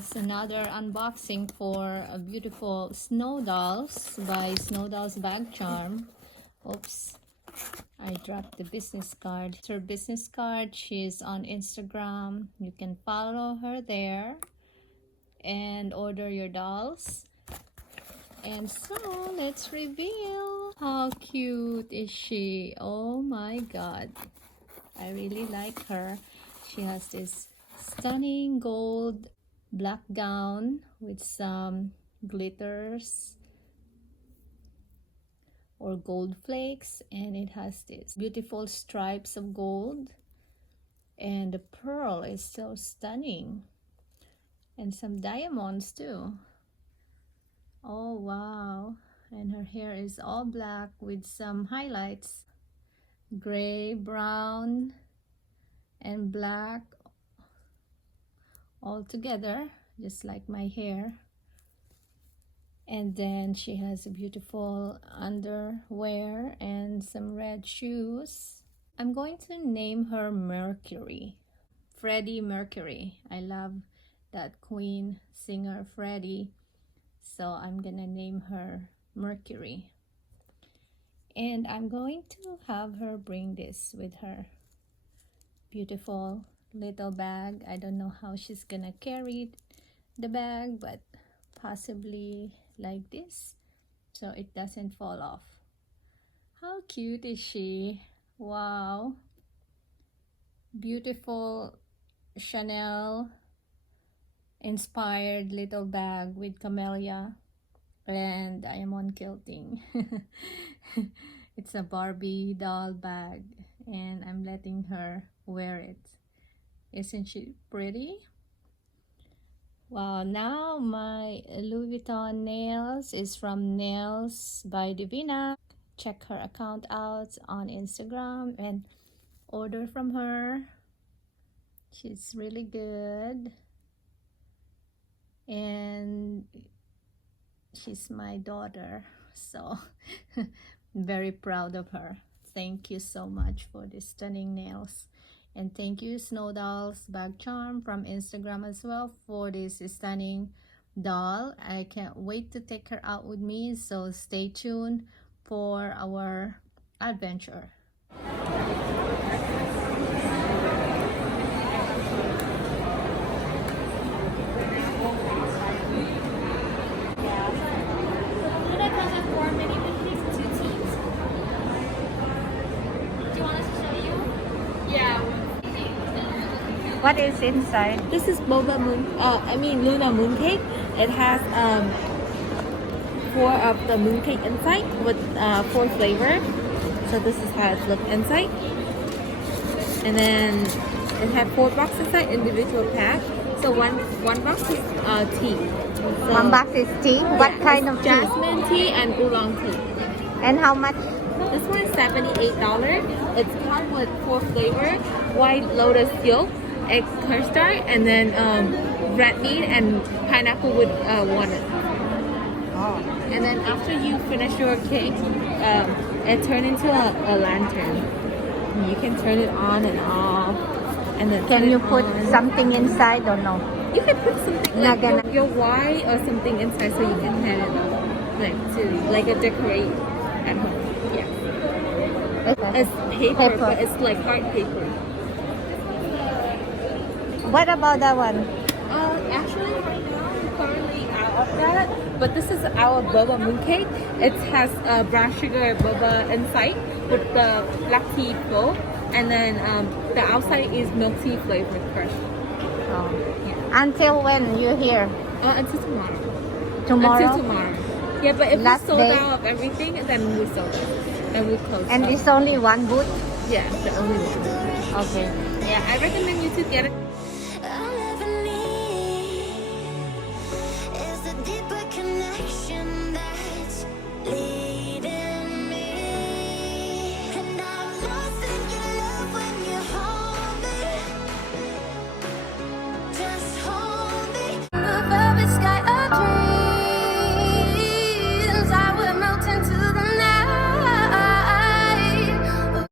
It's another unboxing for a beautiful Snow Dolls by Snow Dolls Bag Charm. Oops, I dropped the business card. It's her business card. She's on Instagram. You can follow her there and order your dolls. And so let's reveal. How cute is she? Oh my god, I really like her. She has this stunning gold black gown with some glitters or gold flakes, and it has this beautiful stripes of gold, and the pearl is so stunning, and some diamonds too. Oh wow. And her hair is all black with some highlights, gray, brown, and black all together, just like my hair. And then she has a beautiful underwear and some red shoes. I'm going to name her Mercury. Freddie Mercury. I love that Queen singer Freddie, so I'm gonna name her Mercury. And I'm going to have her bring this with her. Beautiful little bag. I don't know how she's gonna carry the bag, but possibly like this so it doesn't fall off. How cute is she? Wow. Beautiful Chanel inspired little bag with camellia and diamond quilting. It's a Barbie doll bag, and I'm letting her wear it. Isn't she pretty? Wow, now my Louis Vuitton nails is from Nails by Divina. Check her account out on Instagram and order from her. She's really good, and she's my daughter, so very proud of her. Thank you so much for these stunning nails. And thank you Snow Dolls Bag Charm from Instagram as well for this stunning doll. I can't wait to take her out with me, so stay tuned for our adventure. What is inside? This is Luna mooncake. It has 4 of the mooncake inside with 4 flavors. So this is how it looks inside. And then it has 4 boxes inside, individual pack. So one box is tea. So, one box is tea. What kind of tea? Jasmine tea and oolong tea. And how much? This one is $78. It's come with 4 flavors: white lotus yolk, egg custard, and then red meat and pineapple with walnut. Oh. And then after you finish your cake, it turns into a lantern. You can turn it on and off. And then Can you put something inside or no? You can put something like your wine or something inside, so you can hang it like a decorate at home. Yeah. Okay. It's paper, but it's like hard paper. What about that one? Actually, right now we're currently out of that. But this is our boba mooncake. It has brown sugar boba inside with the black tea flow, and then the outside is milk tea flavored first. Oh. Yeah. Until when you here? Until tomorrow. Tomorrow? Until tomorrow. Yeah, but if Last we sold day? out of everything, then we sold it. And we close. And it's only one booth? Yeah, the only one. Okay. Yeah, I recommend you to get it.